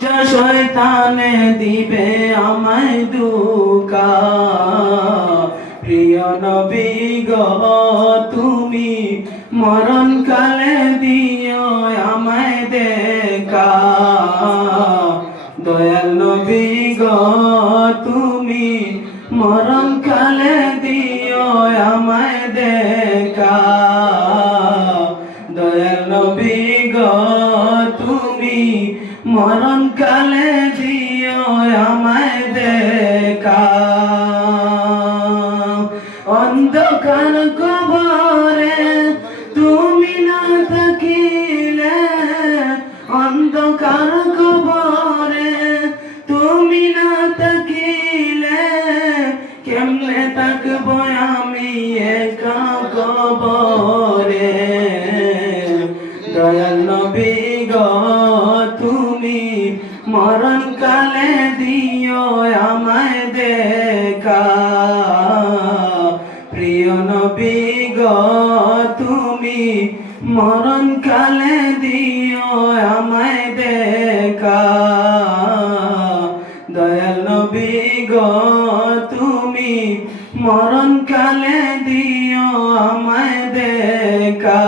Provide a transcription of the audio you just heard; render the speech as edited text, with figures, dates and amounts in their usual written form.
শয়তানে দিবে আমায় ধোঁকা। প্রিয় নবী গো তুমি মরণকালে দিও আমায় দেখা। দয়াল নবী গো তুমি মরণকালে দিও আমায় দেখা। দয়াল নবী গো তুমি মরণকালে দিও আমায় দেখা। অন্ধকার কবরে তুমি না থাকিলে, অন্ধকার কবরে তুমি না থাকিলে, কেমনে থাকবো আমি একা কবরে। দয়াল নবী গো তুমি মরণকালে দিও আমায় দেখা। প্রিয় নবী গো তুমি মরণকালে দিও আমায় দেখা। দয়াল নবী গো তুমি মরণকালে দিও আমায় দেখা।